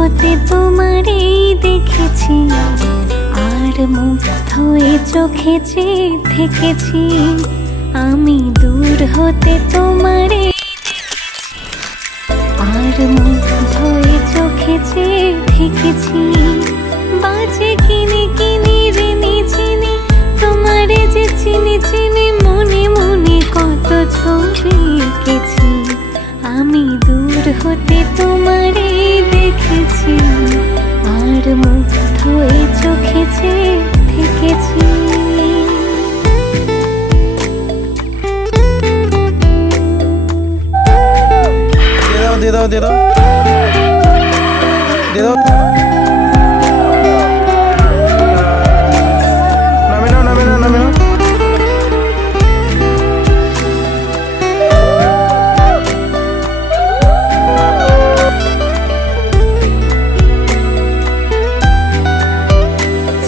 হতে তোমারে দেখেছি, আর মুগ্ধ এ চোখে চেয়ে থেকেছি। আমি দূর হতে তোমারে, আর মুগ্ধ এ চোখে চেয়ে থেকেছি। বাজে কিনি কিনি রেনি চিনি, তোমারে যে চিনি চিনি, মনে মনে কত ছবি এঁকেছি। আমি দূর হতে তোমারে দেখেছি, আর মুগ্ধ এ চোখে চেয়ে থেকেছি। দিয়ে দাও দিয়ে দাও দিয়ে দাও। নামে নাও নামে নাও নামে নাও।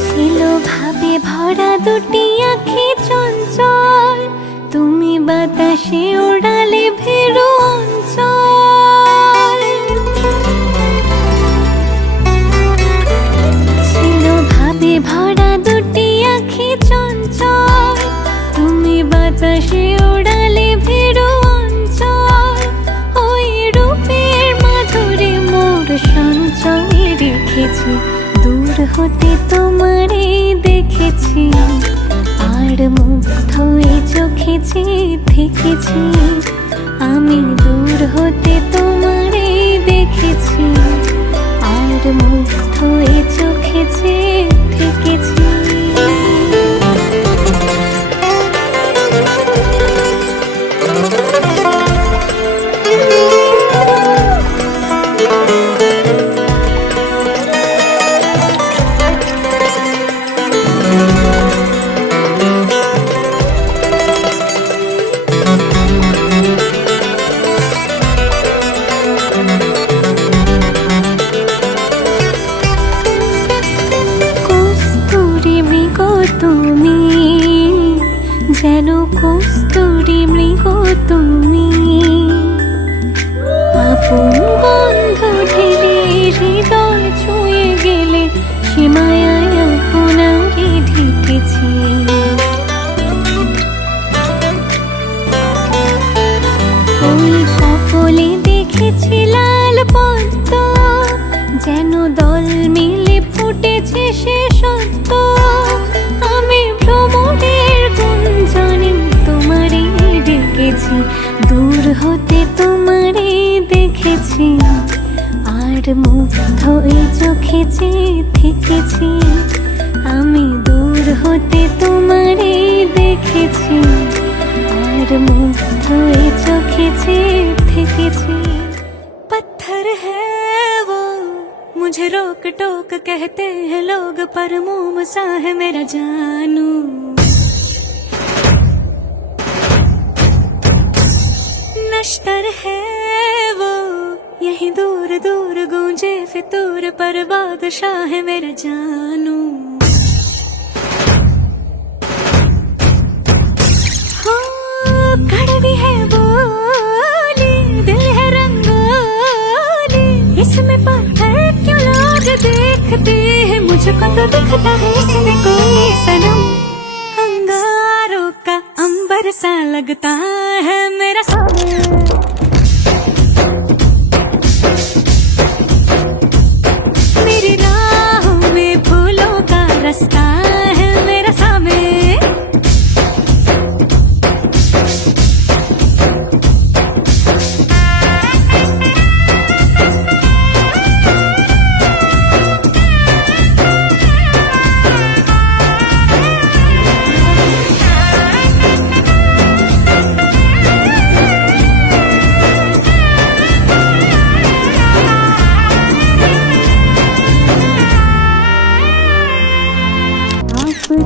ছিল ভাবে ভরা দুটি আঁখি চঞ্চল, তুমি বাতাসে ওড়ালে ভেরু অঞ্চল। ছিল ভাবে ভরা দুটি আঁখি চঞ্চল, তুমি বাতাসে ওড়ালে ভেরু অঞ্চল। ওই রূপের মাধুরী মোর সঞ্চয়ে রেখেছি, দূর হতে তোমারে দেখেছি, আর মুগ্ধ এ চোখে চেয়ে থেকেছি। আমি দূর হতে তোমারে দেখেছি, আর মুগ্ধ এ চোখে চেয়ে থেকেছি। তুমি যেন কস্তুরী মৃগ, তুমি আপন গন্ধ ঢেলে হৃদয় ছুঁয়ে গেলে, সীমায় আপনারে ঢেকেছি। ওই কপলে দেখেছি লাল পদ্ম, যেন দল মিলে ফুটেছে সে সত্য। আমি ভ্রমণের গুঞ্জনে তোমারে ডেকেছি, দূর হতে তোমারে দেখেছি, আর মুগ্ধ এ চোখে চেয়ে থেকেছি। আমি দূর হতে তোমারে দেখেছি, আর মুগ্ধ এ চোখে চেয়ে থেকেছি। पत्थर है वो मुझे रोक टोक कहते हैं लोग, पर मोम सा है मेरा जानू। नश्तर है वो यही दूर दूर गूंजे फितूर, पर बादशाह है मेरा जानू। हो कड़वी है बोली, दिल है रंगोली, इसमें पत्थर क्यों लोग देखते हैं, मुझको तो दिखता है इसमें कोई सनम। अंगारों का अंबर सा लगता है मेरा सामने, मेरी राहों में फूलों का रास्ता है मेरा सामने।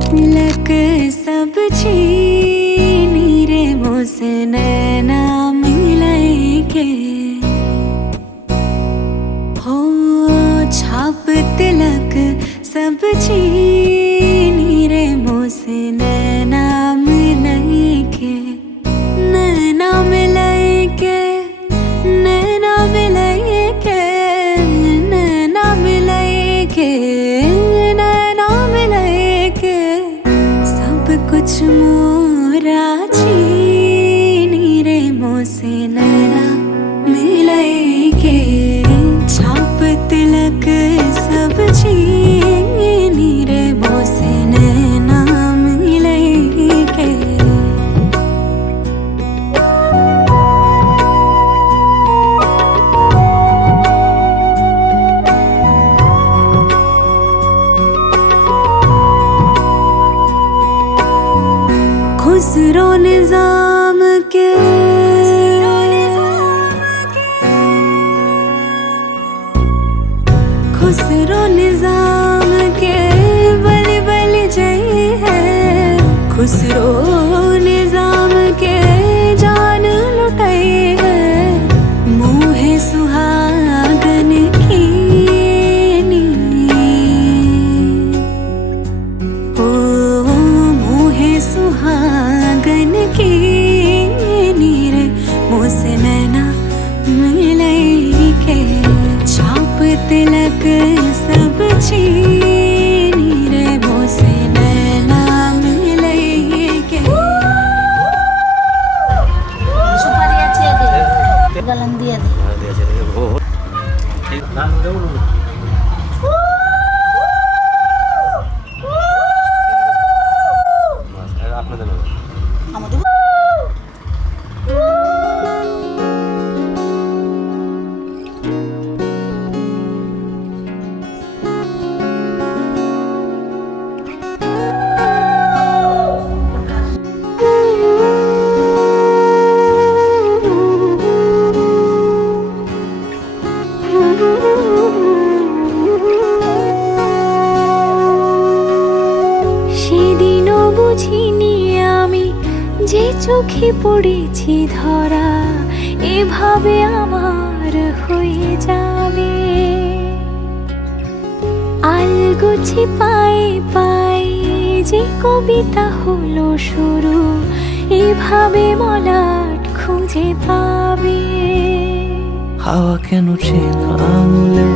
तिलक सब छीनी रे मोसे नैना मिलके, हो छाप तिलक सब छीनी रे मोसे नैना मिलके, नैना मिलके, नैना मिलके, नैना खुसरो निजाम के बल बल जय है, खुसरो निजाम के जान लुटाई है, मुँह सुहागन की ओ मुँह सुहागन की नीर मुझसे नैना मिलई के, छाप तिलक सब छीनी रे मुझसे नैना मिलई के। সুপারি আছে দে গালান দিয়ে দে। আমাদের সেদিনও বুঝিনি আমি যে চোখে পড়েছি ধরা, এভাবে আমার হয়ে যাবে। আলগোছে পায়ে পায়ে যে কবিতা হলো শুরু, এভাবে মলাট খুঁজে পাবে। হাওয়া কেন চেনা আঙুলে,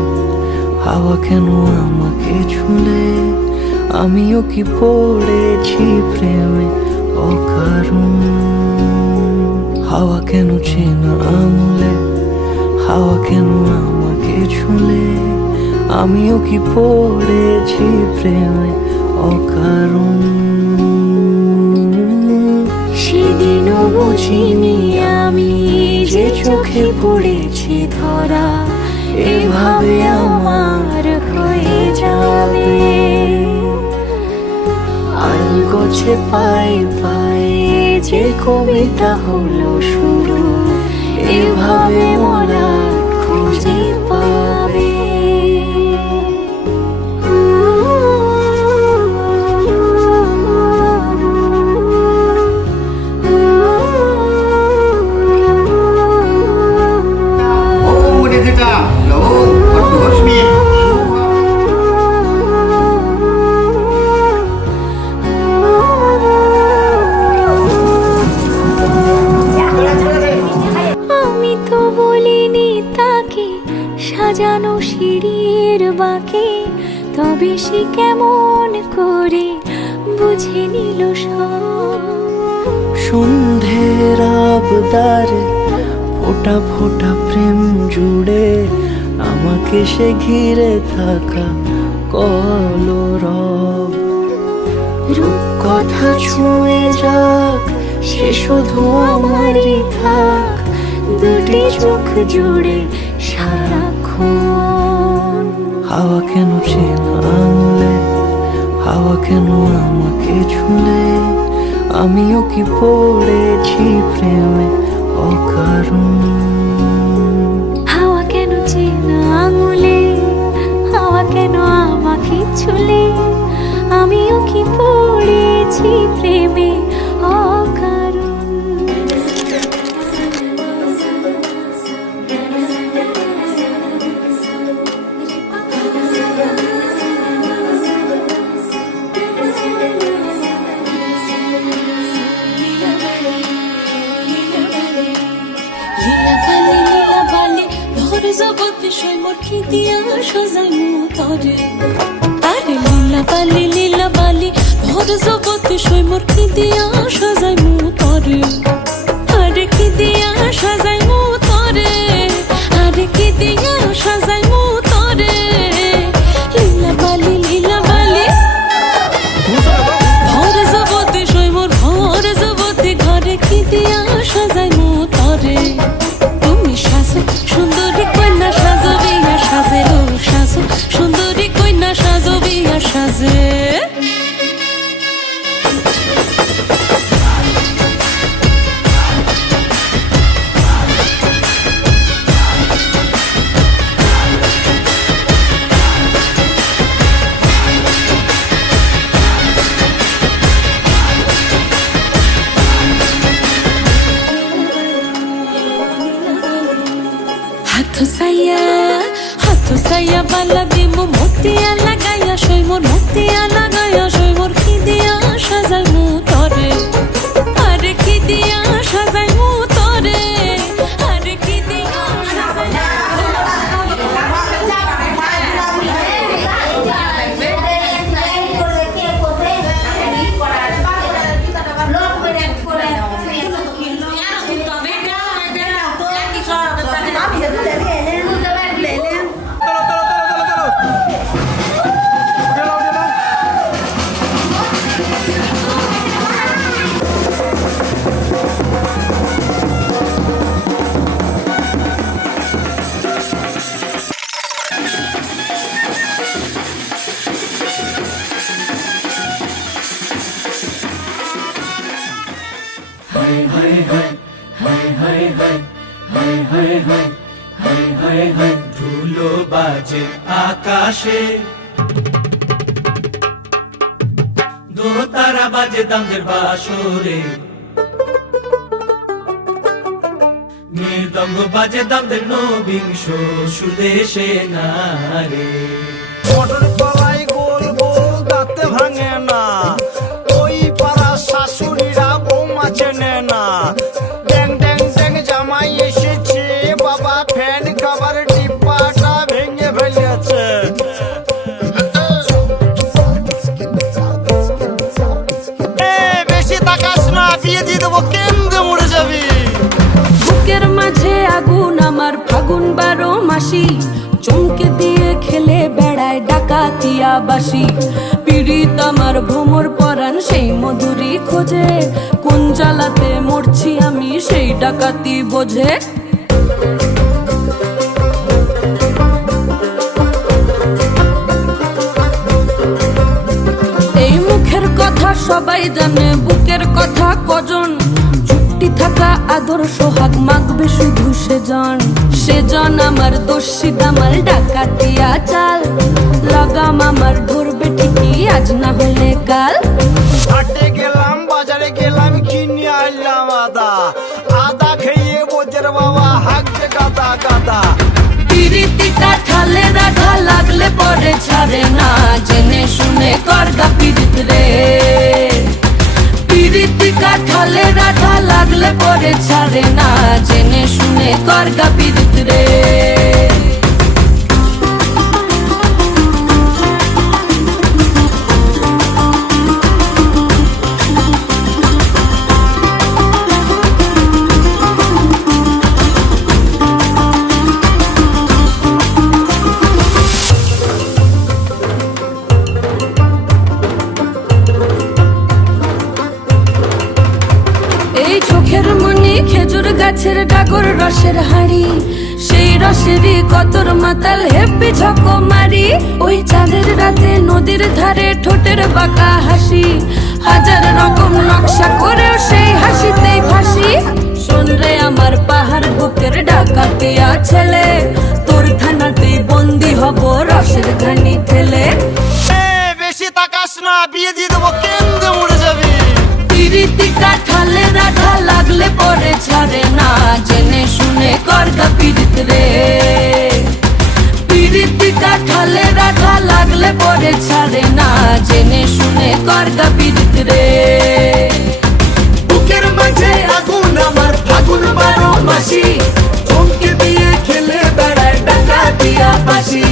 হাওয়া কেন আমাকে ছুলে, আমিও কি পড়েছি প্রেমে অকারণ। হাওয়া কেন চেনা আঙুলে, হাওয়া কেন আমাকে ছুলে, আমিও কি পড়েছি প্রেমে অকারণ। সেদিনও বুঝিনি আমি যে চোখে পড়েছি ধরা, এভাবে আমার হয়ে যাবে। আলগোছে পায়ে পায়ে যে কবিতা হলো শুরু, এভাবে মলাট খুঁজে পাবে। আমি তো বলিনি তাকে সাজানো সিঁড়ির বাঁকে, তবে সে কেমন করে বুঝে নিল সব। সন্ধ্যের আবদারে ফোটা ফোটা প্রেম জুড়ে, আমাকে সে ঘিরে থাকা কলরব। রূপকথা ছুঁয়ে যাক, সে শুধু আমারই থাক, দুটি চোখ জুড়ে সারাক্ষণ। হাওয়া কেন চেনা আঙুলে, হাওয়া কেন আমাকে ছুলে, আমিও কি পড়েছি প্রেমে অকারণ। হাওয়া কেন চেনা আঙুলে, হাওয়া কেন আমাকে ছুলে, আমিও কি পড়েছি প্রেমে অকারণ। লীলা বালি ভর জগতে সৈমর কি দিয়া সাজাইমু তরে। আরে লীলা বালি ভর জগতে সৈমর কি দিয়া সাজাইমু তরে। আরে কি দিয়া সাজাইমু তরে, আরে কি দিয়া সাজাইমু তরে। লীলা বালি ভর জগতে সৈমর ভর জগতে ঘরে কি দিয়া সাজাইমু তরে। তুমি সাজো সুন্দরী কন্যা সাজো বিয়া সাজে, সাজো সুন্দরী কন্যা সাজো বিয়া সাজে। লাগাইয়া বালা দিমু মতিয়া লাগাইয়া সই মোর মতিয়া লাগাইয়া সই মোর কি দিয়া সাজাই মু তরে আরে কি দিয়া সাজাই মু তরে আরে কি দিয়া সাজাই ধুলো বাজে আকাশে দোতারা বাজে দামদের বাসরে মৃদঙ্গ বাজে দামদের নবিংশ সুদেশে নারে মোটর কলাই গোল গোল দাঁতে ভাঙে না ওই পাড়া শাশুড়িরা বৌমা চেনে না ড্যাং ড্যাং ড্যাং জামাই এসেছে বাবা ফ্যান খাবার ডিব্বাটা ভেঙে ফেলেছে বেশি তাকাস না বিয়ে দিয়ে দেবো কেন্দ্রে মরে যাবি বুকের মাঝে আগুন আমার ফাগুন 12 মাসি চমকে দিয়ে খেলে বেড়ায় ডাকাতিয়া বাসি পীড়িত আমার ভ্রমর পরাণ সেই মধুরী খোঁজে কোন জ্বালাতে মরছি আমি সেই ডাকাতি বোঝে এই মুখের কথা সবাই জানে বুকের কথা কজন চুপটি থাকা আদর সোহাগ মাগবে শুধু সেজন আমার দোষী দামাল ডাকাতিয়া চাল লাগাম আমার ধরবে ঠিকই আজ না হলে কাল হাটে গেলাম বাজারে গেলাম কিনে আনলাম আদা আদা খেয়ে বোঝের বাবা হাঁকবে গাদা গাদা পিরিতি কাঠালে রাধা লাগলে পরে ছাড়ে না জেনে শুনে করগা পিরিত রে পিরিতি কাঠালে রাধা লাগলে পরে ছাড়ে না জেনে শুনে করগা পিরিত রে খেজুর গাছের ডাগর রসের হাড়ি সেই রসেরই কতর মাতাল হেপি ঝকো মারি ওই চাঁদের রাতে নদীর ধারে ঠোঁটের বাঁকা হাসি হাজার রকম নকশা করেও সেই হাসিতেই ফাঁসি শোন রে আমার পাহাড় বুকের ডাকাতিয়া ছেলে তোর থানাতেই বন্দি হব রসের ঘানি ঠেলে বেশি তাকাস না বিয়ে দিয়ে দেবো কেন্দ্রে মরে যাবি পিরিতি কাঠালে রাধা লাগলে পরে ছাড়ে না জেনে শুনে করগা পিরিত রে পিরিতি কাঠালে রাধা লাগলে পরে ছাড়ে না জেনে শুনে করগা পিরিত রে বুকের মাঝে আগুন আমার ফাগুন 12 মাসি চমকে দিয়ে খেলে বেড়ায় ডাকাতিয়া বাসি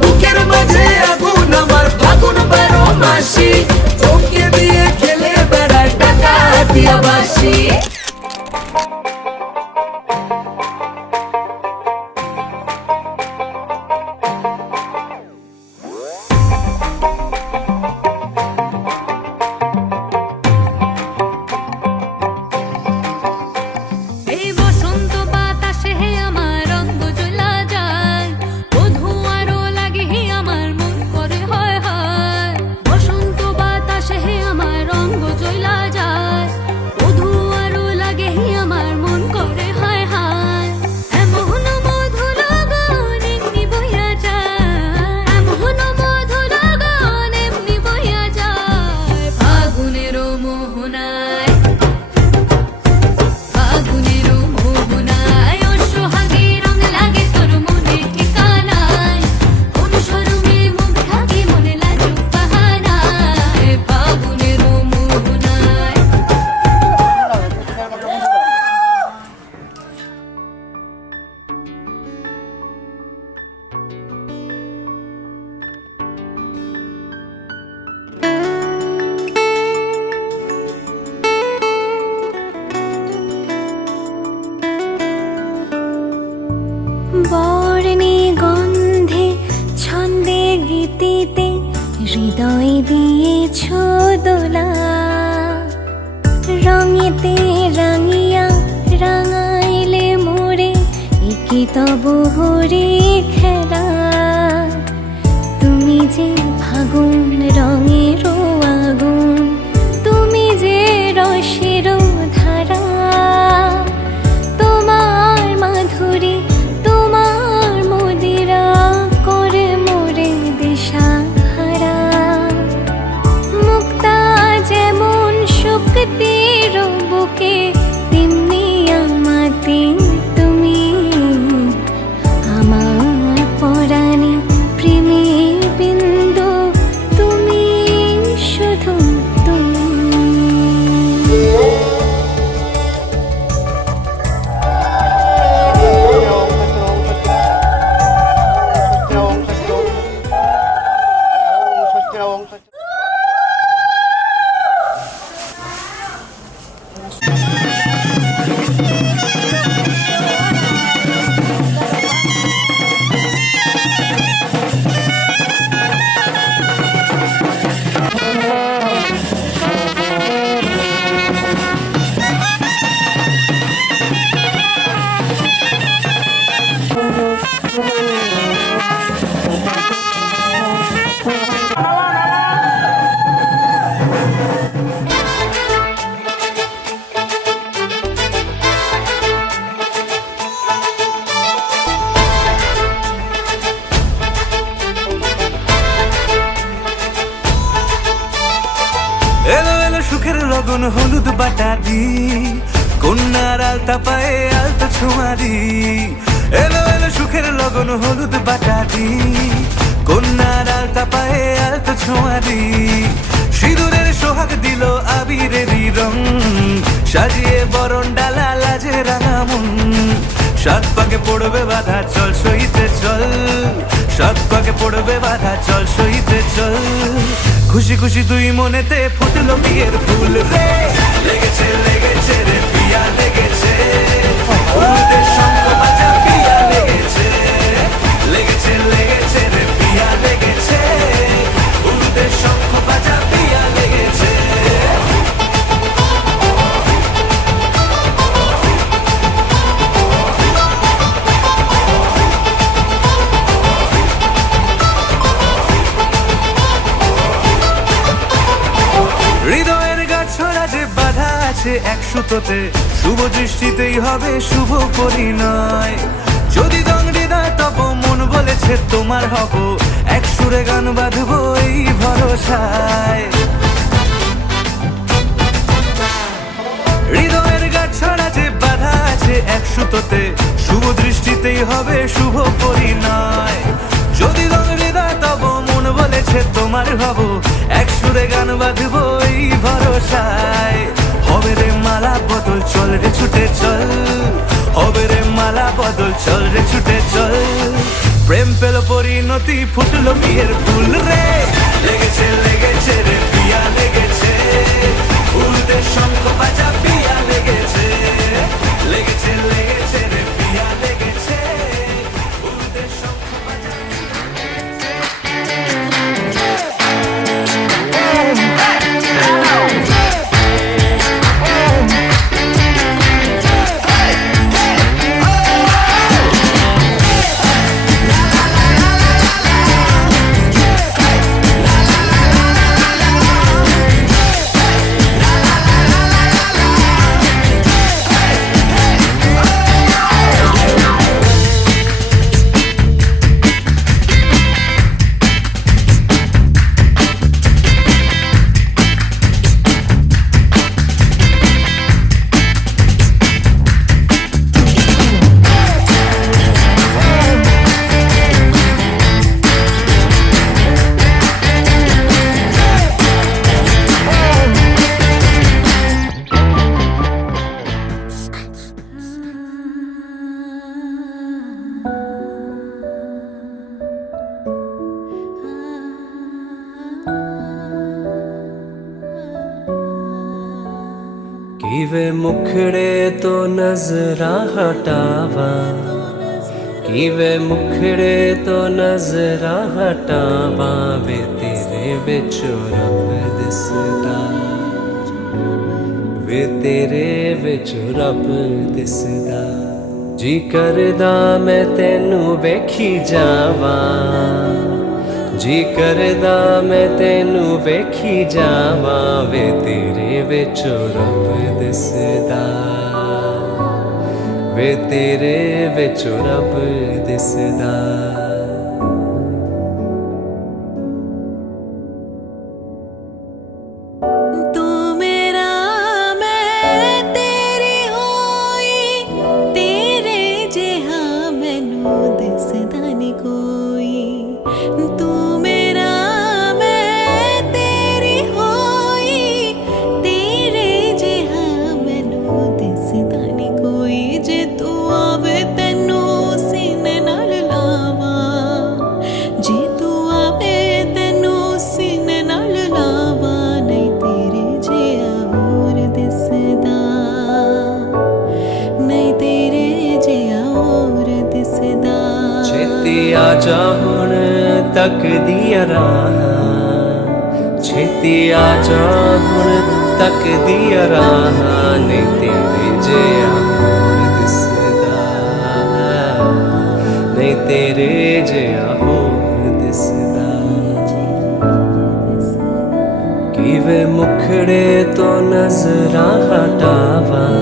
বুকের মাঝে আগুন আমার ফাগুন 12 মাসি চমকে দিয়ে খেলে বেড়ায় ডাকাতিয়া বাসি এই বসন্ত বাতাসে আমার রঙ জ্বলা যায় বধুয়া এনেছো দোলা রঙেতে রাঙিয়া রাঙাইলে মোরে একি তব হরে খেলা তুমি যে ফাগুন রঙের আগুন তুমি যে রসের ধারা তোমার মাধুরী তোমার মদিরা করে মোরে দিশাহারা মুক্তা যেমন শক্তির বুকে তেমনি আমাতে তুমি আমার পরাণে প্রেমের বিন্দু তুমি শুধু তুমি এলো এলো সুখের লগন হলুদ বাটা দি কন্যার আলতা পায়ে আলতা ছোঁয়া দি এলো এলো সুখের লগন হলুদ বাটা দি কন্যার আলতা পায়ে আলতা ছোঁয়া দি সিঁদুরের সোহাগ দিল আবিরেরই রং সাজিয়ে বরণ ডালা লাজে রাঙা মন সাত পাকে পড়বে বাধা চল সইতে চল সাত পাকে পড়বে বাধা চল সইতে চল খুশি খুশি দুই মনেতে ফুটলো বিয়ের ফুল রে লেগেছে লেগেছে রে পিয়া লেগেছে উলুদের শঙ্খ বাজা পিয়া লেগেছে লেগেছে লেগেছে রে পিয়া লেগেছে উলুদের শঙ্খ বাজা পিয়া লেগেছে হৃদয়ের গাছড়া যে বাধা আছে এক সুতোতে শুভ দৃষ্টিতেই হবে শুভ পরিণয় যদি দংড়ি না তব মন বলেছে তোমার হব এক সুরে গান বাঁধবো এই ভরসায় হৃদয়ের গাছড়া যে বাধা আছে এক সুতোতে শুভ দৃষ্টিতেই হবে শুভ পরিণয় যদি দংড়ি না তব মন বলেছে তোমার হব এক সুরে গান বাঁধবো এই ভরসায় হবে রে মালা বদল চল রে ছুটে চল হবে রে মালা বদল চল রে ছুটে চল প্রেম পেল পরিণতি ফুটলো বিয়ের ফুল রে লেগেছে লেগেছে রে পিয়া লেগেছে উলুদের শঙ্খ বাজা পিয়া লেগেছে লেগেছে লেগেছে রে পিয়া লেগেছে উলুদের শঙ্খ বাজা किवे मुखड़े तो नजरा हटावा ਕਿਵੇਂ ਮੁਖੜੇ ਤੋਂ ਨਜ਼ਰਾਂ ਹਟਾਵਾਂ ਵੇ ਤੇਰੇ ਵਿੱਚੋਂ ਰੱਬ ਦਿਸਦਾ ਵੇ ਤੇਰੇ ਵਿੱਚੋਂ ਰੱਬ ਦਿਸਦਾ ਜੀ ਕਰਦਾ ਮੈਂ ਤੈਨੂੰ ਵੇਖੀ ਜਾਵਾਂ ਜੀ ਕਰਦਾ ਮੈਂ ਤੈਨੂੰ ਵੇਖੀ ਜਾਵਾਂ ਵੇ ਤੇਰੇ ਵਿੱਚੋਂ ਰੱਬ ਦਿਸਦਾ ਵੇ ਤੇਰੇ ਵਿੱਚੋਂ ਰੱਬ ਦਿਸਦਾ ਤੂੰ ਮੇਰਾ ਮੈਂ ਤੇਰੀ ਹੋਈ ਤੇਰੇ ਜਿਹਾ ਮੈਨੂੰ ਦਿਸਦਾ ਨੀ ਕੋਈ ਤੂੰ ਮੇਰਾ ਮੈਂ ਤੇਰੀ ਹੋਈ ਤੇਰੇ ਜਿਹਾ ਮੈਨੂੰ ਦਿਸਦਾ ਨੀ ਕੋਈ ਜੇ ਤੂੰ ਆਵੇ ਤੈਨੂੰ ਸੀਨੇ ਨਾਲ ਲਾਵਾਂ ਜੇ ਤੂੰ ਆਵੇ ਤੈਨੂੰ ਸੀਨੇ ਨਾਲ ਲਾਵਾਂ ਨਹੀਂ ਤੇਰੇ ਜਿਹਾ ਹੋਰ ਦਿਸਦਾ ਨਹੀਂ ਤੇਰੇ ਜਿਹਾ ਹੋਰ ਦਿਸਦਾ ਛੇਤੀ ਆ ਜਾ ਹੁਣ ਤੱਕਦੀ ਰਾਹ ਛੇਤੀ ਆ ਜਾ ਹੁਣ ਤੱਕਦੀ ਰਾਹ ਨਹੀਂ ਤੇਰੇ ਜਿਹਾ ਹੋਰ ਦਿਸਦਾ ਨਹੀਂ ਤੇਰੇ ਜਿਹਾ ਹੋਰ ਦਿਸਦਾ ਕਿਵੇਂ ਮੁਖੜੇ ਤੋਂ ਨਜ਼ਰਾਂ ਹਟਾਵਾਂ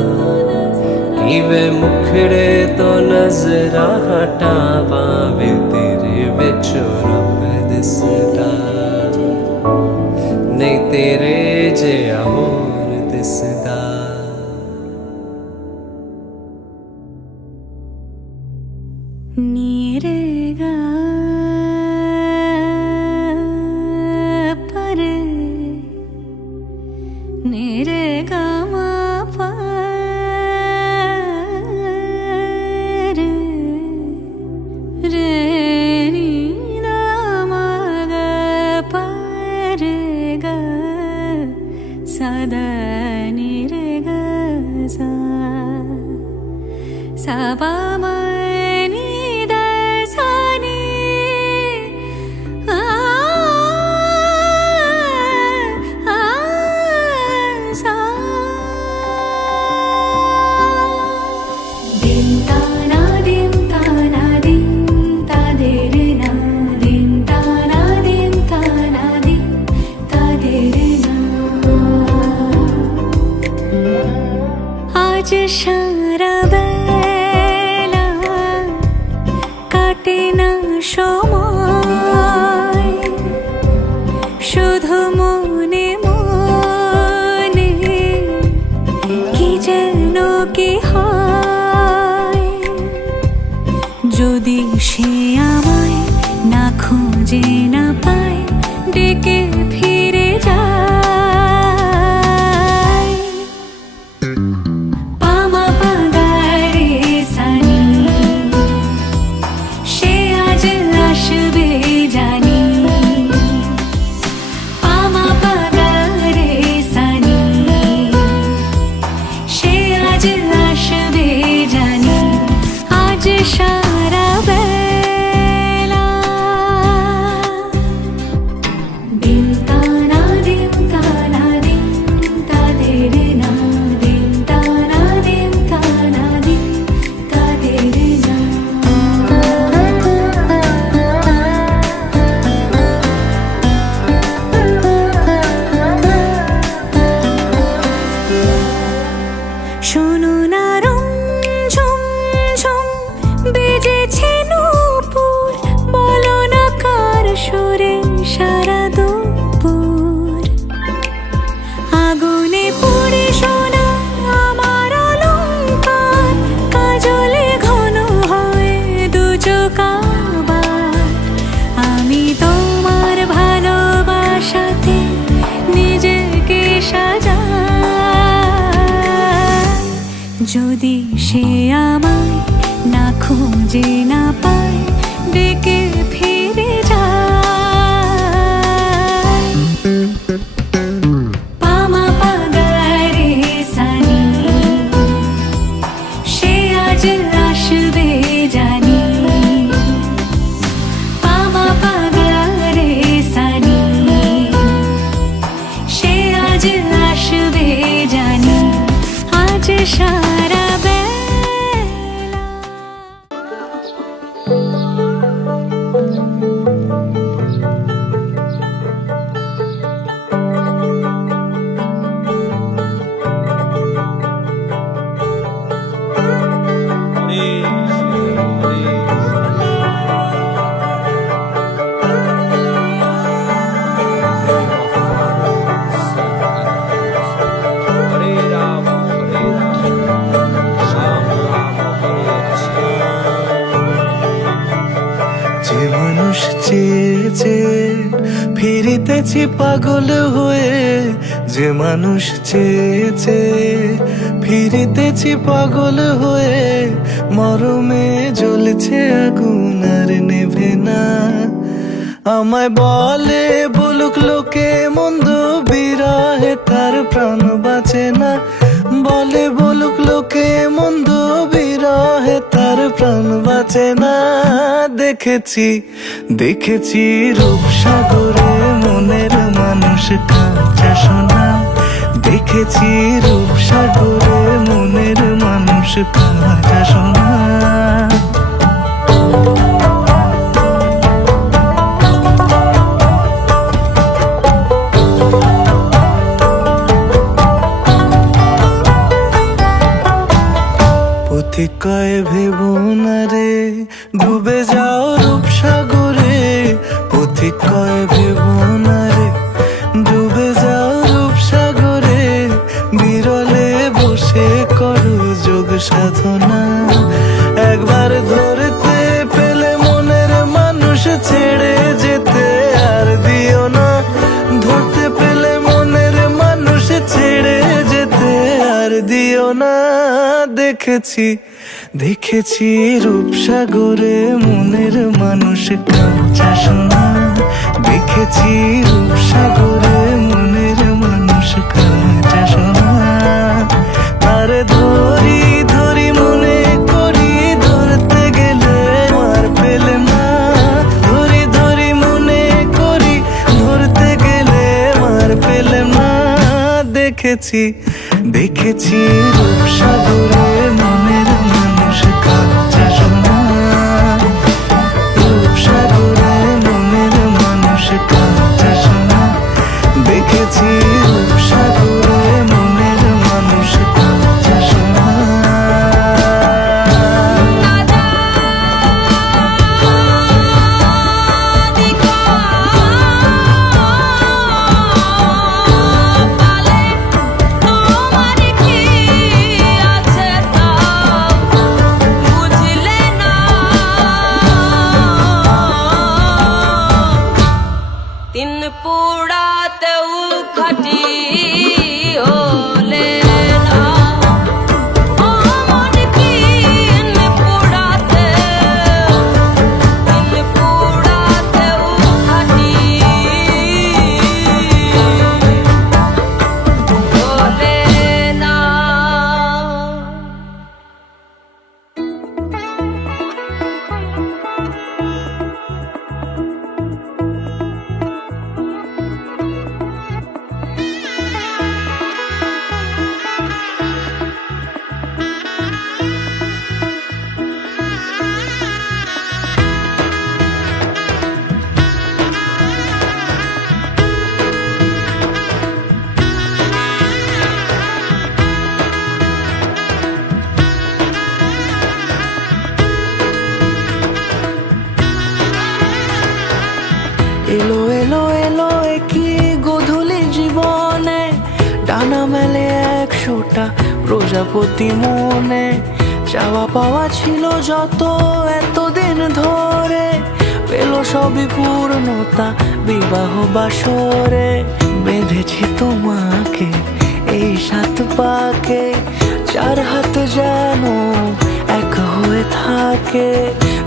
ਕਿਵੇਂ ਮੁਖੜੇ ਤੋਂ ਨਜ਼ਰਾਂ ਹਟਾਵਾਂ ਵੇ ਤੇਰੇ ਵਿੱਚੋਂ ਰੱਬ ਦਿਸਦਾ ਨਹੀਂ ਤੇਰੇ ਜਿਹਾ ਹੋਰ ਦਿਸਦਾ नीरेगा परे नीरेगा मा परे रे नी दा मा गा परे गा सदा नीरेगा सा सा पा मा आज সারা বেলা কাটে না সময় শুধু মনে মনে কি যেন কি হয় যদি সে আমায় না খুঁজে না পায় ডেকে ফিরে যায় সারা বেলা দিন তানা দিন তানা দিন তাদের না দিন তানা দিন তানা দিন তাদের না শোনো না বেজেছে নূপুর বলো না কার সুরে সারা দুপুর আগুনে পুড়ে সোনা আমার অলংকার কাজলে ঘন হয়ে দু চোখ আবার আমি তোমার ভালোবাসাতে নিজেকে সাজাই যদি সে আমায় না খুঁজে না পায় ডেকে ফিরে যায় পামা পাগারে সানি সে আজ আসবে জানি চেয়ে ফিরিতেছি পাগল হয়ে, যে মানুষ চেয়েছে ফিরিতেছি পাগল হয়ে, মরমে জ্বলছে আগুন আর নেভে না। আমায় বলে বলুক লোকে মন্দ, বিরহে তার প্রাণ বাঁচে না। বলে বলুক লোকে মন্দ, বিরহে তার প্রাণ বাঁচে না। দেখেছি দেখেছি রূপসাগরে মনের মানুষ কাঁচা সোনা। দেখেছি রূপসাগরে মনের মানুষ কাঁচা সোনা। পথিক কয় ভেবো না রে ডুবে যাও রূপসাগরে। পথিক কয় ভেবো না রে ডুবে যাও রূপসাগরে, বিরলে বসে করো যোগ সাধনা। একবার ধরতে পেলে মনের মানুষ ছেড়ে যেতে আর দিও না। ধরতে পেলে মনের মানুষ ছেড়ে যেতে আর দিও না। দেখেছি দেখেছি রূপসাগরে মনের মানুষ কাঁচা সোনা। দেখেছি রূপসাগরে মনের মানুষ কাঁচা সোনা। আর ধরি ধরি মনে করি ধরতে গেলে আর পেলে না। ধরি ধরি মনে করি ধরতে গেলে আর পেলে না। দেখেছি দেখেছি রূপসাগরে মনের মানুষ কাঁচা সোনা। রূপসাগরে মনের মানুষ কাঁচা সোনা। দেখেছি রূপসাগরে মনের মানুষ কাঁচা সোনা। পোড়াতেও খাটি হলে না, আমার তিন পোড়াতেও খাটি হলে না। এলো এলো এলো একই গোধূলি জীবনে, ডানা মেলে 100টা প্রজাপতি মনে। চাওয়া পাওয়া ছিল যত এতদিন ধরে, পেল সবই পূর্ণতা বিবাহ বাসরে। বেঁধেছি তোমাকে এই 7 পাকে, 4 হাত যেন এক হয়ে থাকে।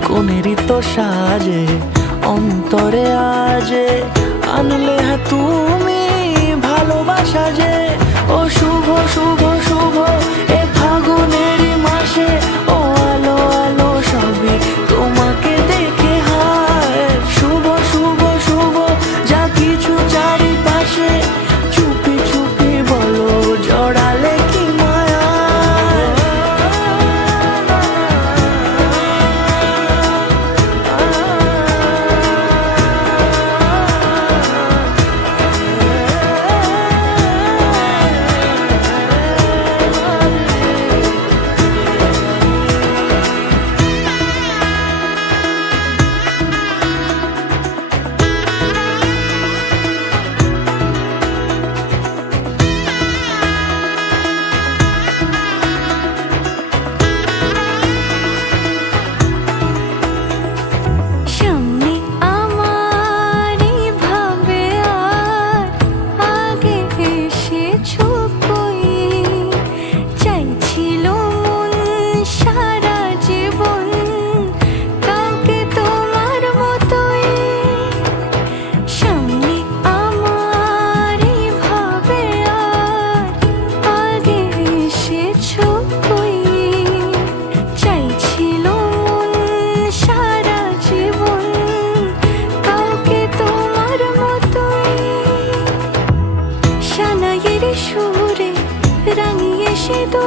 কোনেরই তো সাজে অন্তরে আজে, আনলে হ্যাঁ তুমি ভালোবাসা যে। ও শুভ শুভ শুভ এ ফাগুনেরই মাসে, ও আলো আলো সবই তোমাকে দেখে হায়। শুভ শুভ শুভ যা কিছু চারিপাশে, চুপি চুপি বলো জড়ালে কি মায়া।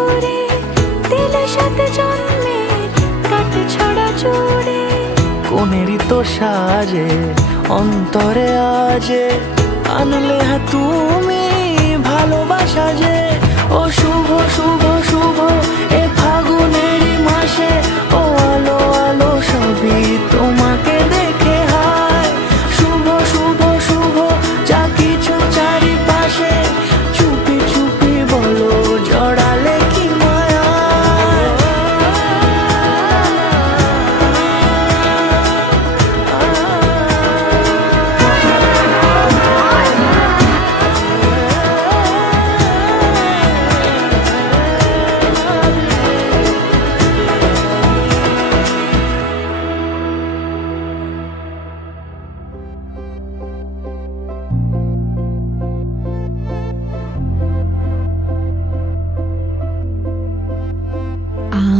সুরে দিল সাত জন্মের কাট ছড়া জুড়ে। কোনেরই তো সাজে অন্তরে আজে আনলে হ্যাঁ তুমি ভালোবাসা যে। ও শুভ শুভ শুভ এ ফাগুনেরই মাসে, ও আলো আলো সবই তোমাকে দেখে হায়। শুভ শুভ শুভ যা কিছু চারিপাশে, চুপি চুপি বলো জড়ালে কি মায়া।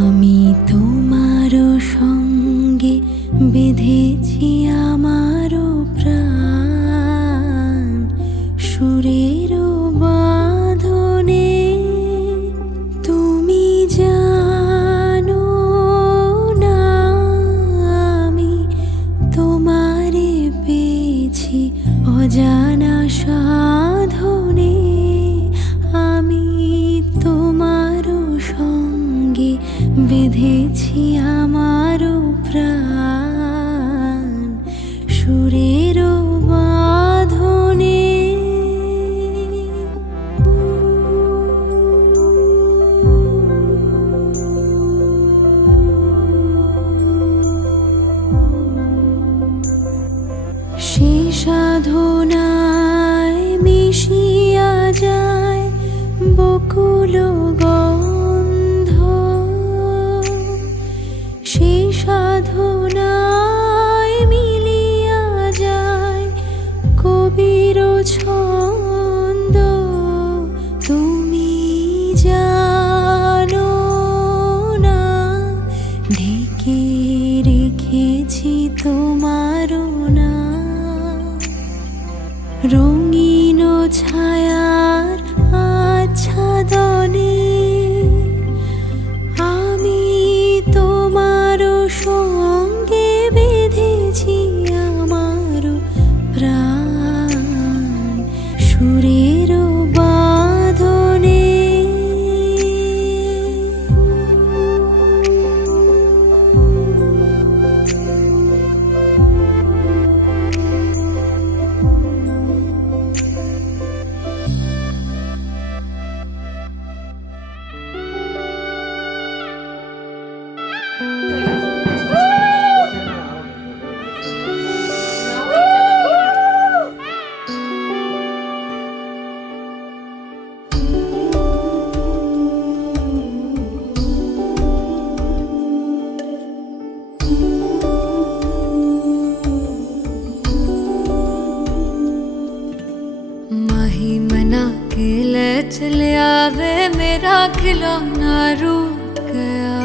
আমি তোমারও সঙ্গে বেঁধেছি আমারও প্রাণ সুরেরও বাঁধনে। তুমি জানো না আমি তোমারে পেয়েছি অজানা সাধনে। আমি তোমারও সঙ্গে বেঁধেছি আমারও প্রাণ সুরেরও বাঁধনে। সে সাধনায় মিশিয়া যায় বকুল গন্ধ। সে সাধনায় মিলিয়া যায় কবির ছন্দ। তুমি জানো না ঢেকে রেখেছি তোমারও না রঙিন ছায়ার আচ্ছাদনে। আমি তোমারও সঙ্গে বেঁধেছি আমারও প্রাণ সুরেরও বাঁধনে। माही मना के ले चले आवे मेरा खिलौना रूठ गया।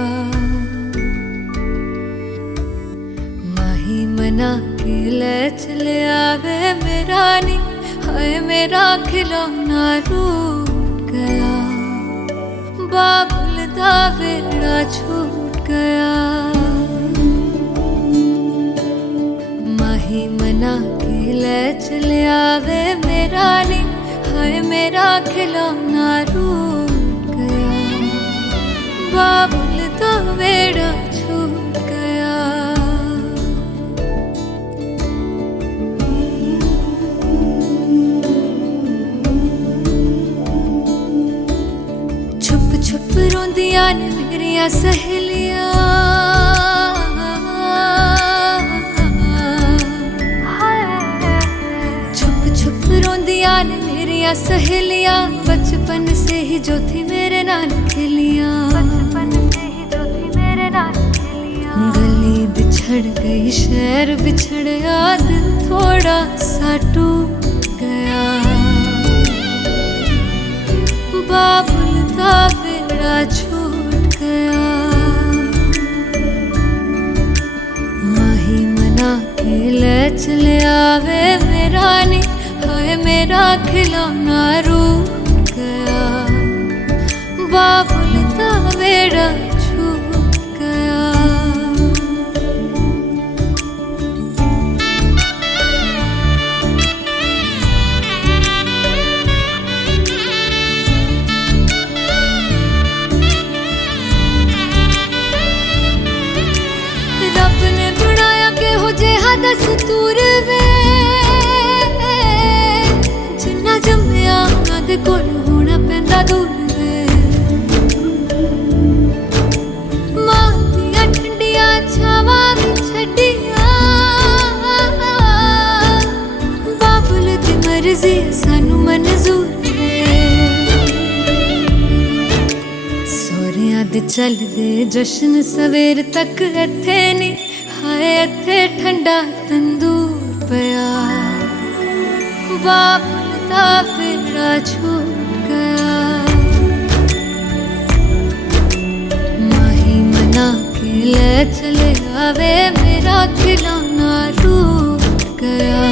माही मना के ले चले आवे मेरा नी हाय मेरा खिलौना रूठ गया। बाबुल दा वेड़ा छूट गया। माही मना के ले चले आवे मेरा नी हाय मेरा खिलौना रूठ गया। बाबुल दा वेड़ा छूट गया। छुप छुप रोंदियां ने मेरिया सहेलियां। छुप छुप रोंदियां ने मेरिया सहेलियां। बचपन से ही जो थी मेरे नाल खेलियां। गली बिछड़ गई शहर बिछड़ गया। दिल थोड़ा सा टूट गया। बाबुल दा वेड़ा छूट गया। माही मना के ले चले आवे मेरा नी हाय मेरा खिलौना रूठ गया। बाबुल दा मेरा छूट गया। रब ने बनाया के हो जिहा दस्तूर वे, जिन्ना जम्मिया उन्हां दे कोल होना पैंदा दूर वे। मां दियां ठंडियां छावां भी छड्डियां, बाबुल दी मर्जी सानू मंजूर वे। सोहरियां दे चलदे जश्न सवेर तक इत्थे नी, हाय इत्थे ठंडा तंदूर पिया। बाबुल दा फेरा छूट गया। माही मना के ले चले आवे, मेरा खिलौना रूठ गया।